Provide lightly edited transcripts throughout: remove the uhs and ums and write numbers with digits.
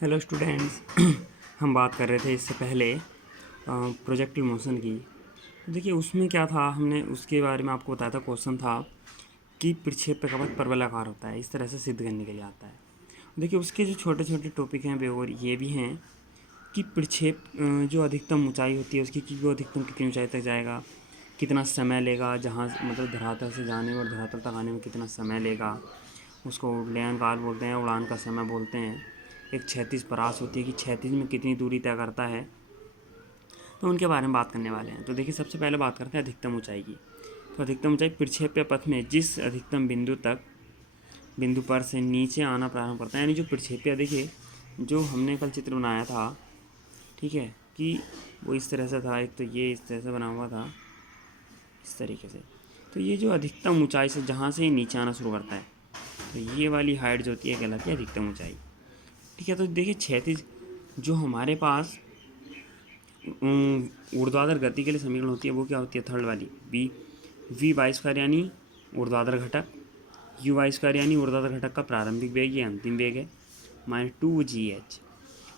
Hello students. हम बात कर रहे थे इससे पहले प्रोजेक्टिव मोशन की। तो देखिए उसमें क्या था, हमने उसके बारे में आपको बताया था। क्वेश्चन था कि प्रक्षेप्य का पथ परवलयाकार होता है, इस तरह से सिद्ध करने के लिए आता है। देखिए उसके जो छोटे छोटे टॉपिक हैं वे और ये भी हैं कि प्रक्षेप जो अधिकतम ऊंचाई होती है उसकी, कि वो अधिकतम कितनी ऊंचाई तक जाएगा, कितना समय लेगा, जहाँ मतलब धरातल से जाने में और धरातल तक आने में कितना समय लेगा, उसको उड्डयन काल बोलते हैं, उड़ान का समय बोलते हैं। एक क्षैतिज परास होती है कि क्षैतिज में कितनी दूरी तय करता है, तो उनके बारे में बात करने वाले हैं। तो देखिए सबसे पहले बात करते हैं अधिकतम ऊंचाई की। तो अधिकतम ऊंचाई प्रक्षेप्य पथ में जिस अधिकतम बिंदु पर से नीचे आना प्रारंभ करता है, यानी जो प्रक्षेप्य, देखिए जो हमने कल चित्र बनाया था, ठीक है, कि वो इस तरह से था। एक तो ये इस तरह से बना हुआ था, इस तरीके से। तो ये जो अधिकतम ऊंचाई से जहाँ से ही नीचे आना शुरू करता है, तो ये वाली हाइट जो होती है कहलाती है अधिकतम ऊंचाई। ठीक है, तो देखिए क्षैतिज जो हमारे पास ऊर्ध्वाधर गति के लिए समीकरण होती है वो क्या होती है, थर्ड वाली, वी वाई स्क्वायर यानी ऊर्ध्वाधर घटक, यू वाई स्क्वायर यानी ऊर्ध्वाधर घटक का प्रारंभिक वेग, ये अंतिम वेग है, माइनस 2 GH।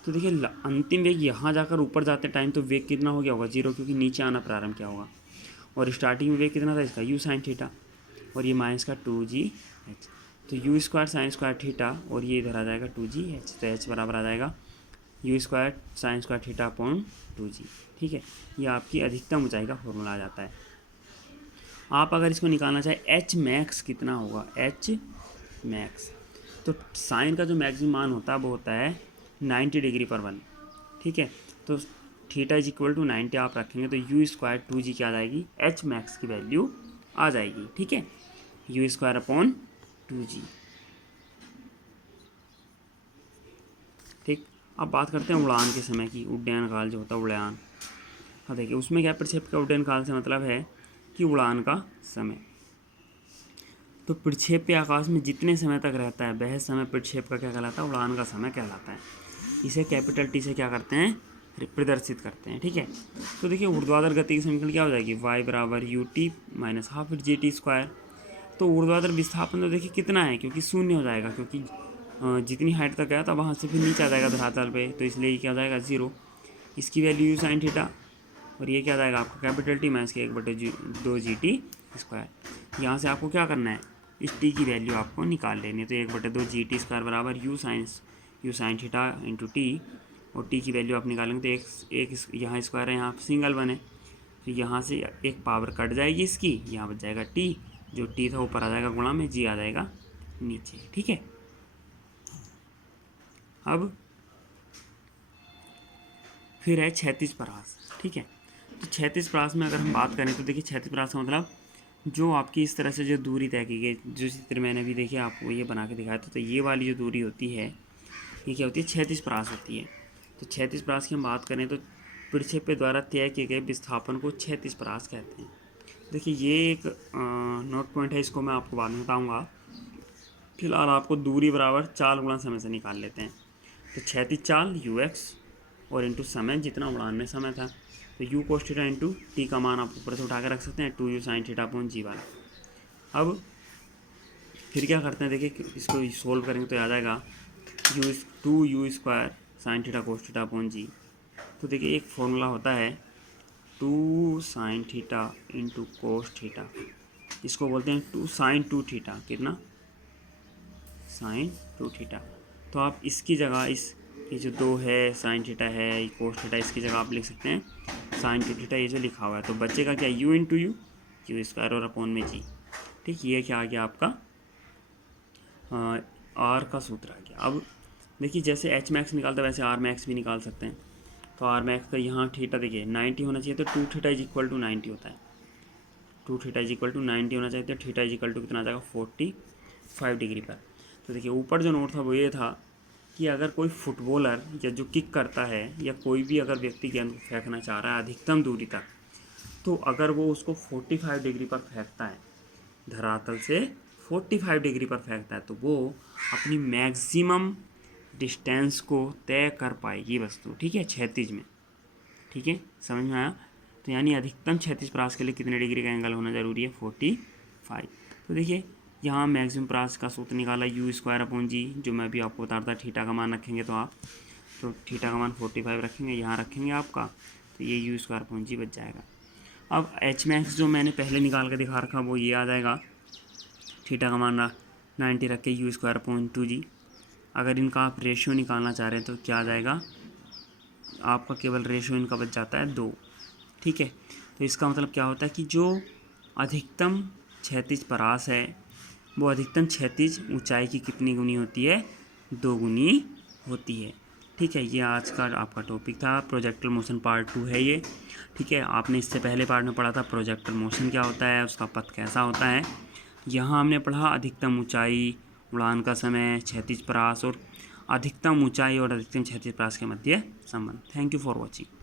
तो देखिए अंतिम वेग यहाँ जाकर ऊपर जाते टाइम तो वेग कितना हो गया होगा, 0, क्योंकि नीचे आना प्रारंभ क्या होगा। और स्टार्टिंग में वेग कितना था इसका, यू साइन थीटा, और ये माइनस का 2GH। तो you square sine square theta, और ये इधर आ जाएगा 2GH। तो एच बराबर आ जाएगा you square sine square theta upon 2G। ठीक है, ये आपकी अधिकतम ऊंचाई का फॉर्मूला आ जाता है। आप अगर इसको निकालना चाहें एच मैक्स कितना होगा, एच मैक्स, तो साइन का जो मैक्सिमम मान होता है वो होता है 90 डिग्री पर 1। ठीक है, तो थीटा इज इक्वल टू 90 आप रखेंगे तो यू स्क्वायर 2G क्या आ जाएगी, एच मैक्स की वैल्यू आ जाएगी। ठीक है, यू स्क्वायर अपॉन 2G। ठीक, अब बात करते हैं उड़ान के समय की। उड्डयन काल जो होता है, उड़ान। हाँ देखिए उसमें क्या, प्रक्षेप का उड्डयन काल से मतलब है कि उड़ान का समय। तो प्रक्षेप्य आकाश में जितने समय तक रहता है वह समय प्रक्षेप का क्या कहलाता है, उड़ान का समय कहलाता है। इसे कैपिटल टी से क्या करते हैं, प्रदर्शित करते हैं। ठीक है, तो देखिए ऊर्ध्वाधर गति की समीकरण क्या हो जाएगी, y बराबर U T minus half G T square. तो ऊर्ध्वाधर विस्थापन तो देखिए कितना है, क्योंकि शून्य हो जाएगा, क्योंकि जितनी हाइट तक गया था वहाँ से फिर नीचे आ जाएगा धरातल पे, तो इसलिए ये क्या हो जाएगा 0। इसकी वैल्यू यू साइन थीटा, और ये क्या आ जाएगा आपका कैपिटल टी माइनस के 1/2 GT स्क्वायर। यहाँ से आपको क्या करना है, इस टी की वैल्यू आपको निकाल लेनी है। तो 1/2 GT स्क्वायर बराबर you sign theta into T, और टी की वैल्यू आप निकालेंगे तो एक यहाँ स्क्वायर है, यहाँ सिंगल बने, तो यहाँ से एक पावर कट जाएगी इसकी, यहाँ बच जाएगा टी, जो टी था ऊपर आ जाएगा गुणा में, जी आ जाएगा नीचे। ठीक है, अब फिर है क्षैतिज परास। ठीक है, तो क्षैतिज परास में अगर हम बात करें तो देखिए क्षैतिज परास का मतलब जो आपकी इस तरह से जो दूरी तय की गई, जो चित्र मैंने भी देखिए आपको ये बना के दिखाया था, तो ये वाली जो दूरी होती है ये क्या होती है, क्षैतिज परास होती है। तो क्षैतिज परास की हम बात करें तो प्रक्षेप्य द्वारा तय किए गए विस्थापन को क्षैतिज परास कहते हैं। देखिए ये एक नोट पॉइंट है, इसको मैं आपको बाद में बताऊँगा। फिलहाल आपको दूरी बराबर चाल गुणा समय से निकाल लेते हैं। तो क्षैतिज चाल यू एक्स और इंटू समय, जितना उड़ान में समय था, तो you cos theta into T का मान आप ऊपर से उठा के रख सकते हैं, 2u साइन थीटा अपॉन जी वाला। अब फिर क्या करते हैं, देखिए इसको सोल्व करेंगे तो आ जाएगा u 2u square sine theta cos theta upon g. तो देखिए एक फॉर्मूला होता है 2 sine theta into cos theta, इसको बोलते हैं 2 साइन 2 थीटा, कितना, साइन 2 थीटा। तो आप इसकी जगह इस ये जो 2 है साइन थीटा है, कोस थीटा, इसकी जगह आप लिख सकते हैं साइन 2 थीटा, ये जो लिखा हुआ है। तो बचेगा क्या, यू इंटू यू स्क्वायर और अपॉन में जी। ठीक, ये क्या आ गया आपका आर का सूत्र आ गया। अब देखिए जैसे एच मैक्स निकालते हैं वैसे आर मैक्स भी निकाल सकते हैं। तो आर मैक्स का यहाँ थीटा देखिए 90 होना चाहिए, तो 2 थीटा इज इक्वल टू 90 होता है। 2 थीटा इज इक्वल टू 90 होना चाहिए, तो थीटा इज इक्वल टू कितना आ जाएगा 45 डिग्री पर। तो देखिए ऊपर जो नोट था वो ये था कि अगर कोई फुटबॉलर या जो किक करता है या कोई भी अगर व्यक्ति गेंद को फेंकना चाह रहा है अधिकतम दूरी तक, तो अगर वो उसको 45 डिग्री पर फेंकता है, धरातल से 45 डिग्री पर फेंकता है, तो वो अपनी मैक्सिमम डिस्टेंस को तय कर पाएगी वस्तु। ठीक है, क्षैतिज में। ठीक है, समझ में आया। तो यानी अधिकतम क्षैतिज परास के लिए कितने डिग्री का एंगल होना जरूरी है, 45। तो देखिए यहाँ मैक्सिमम परास का सूत्र निकाला यू स्क्वायर अपॉन जी, जो मैं भी आपको बता रहा था, थीटा का मान रखेंगे तो आप तो थीटा का मान 45 रखेंगे, यहाँ रखेंगे आपका, तो ये यू स्क्वायर अपॉन जी बच जाएगा। अब एच मैक्स जो मैंने पहले निकाल के दिखा रखा वो ये आ जाएगा, थीटा का मान 90 रख के यू स्क्वायर अपॉन 2g। अगर इनका आप रेशियो निकालना चाह रहे हैं तो क्या आ जाएगा, आपका केवल रेशियो इनका बच जाता है 2। ठीक है, तो इसका मतलब क्या होता है कि जो अधिकतम क्षैतिज परास है वो अधिकतम क्षैतिज ऊंचाई की कितनी गुनी होती है, 2 गुनी होती है। ठीक है, ये आज का आपका टॉपिक था, प्रोजेक्टल मोशन पार्ट 2 है ये। ठीक है, आपने इससे पहले पार्ट में पढ़ा था प्रोजेक्टल मोशन क्या होता है, उसका पथ कैसा होता है। यहाँ हमने पढ़ा अधिकतम ऊंचाई, उड़ान का समय, क्षैतिज परास और अधिकतम ऊंचाई और अधिकतम क्षैतिज परास के मध्य संबंध। Thank you for watching.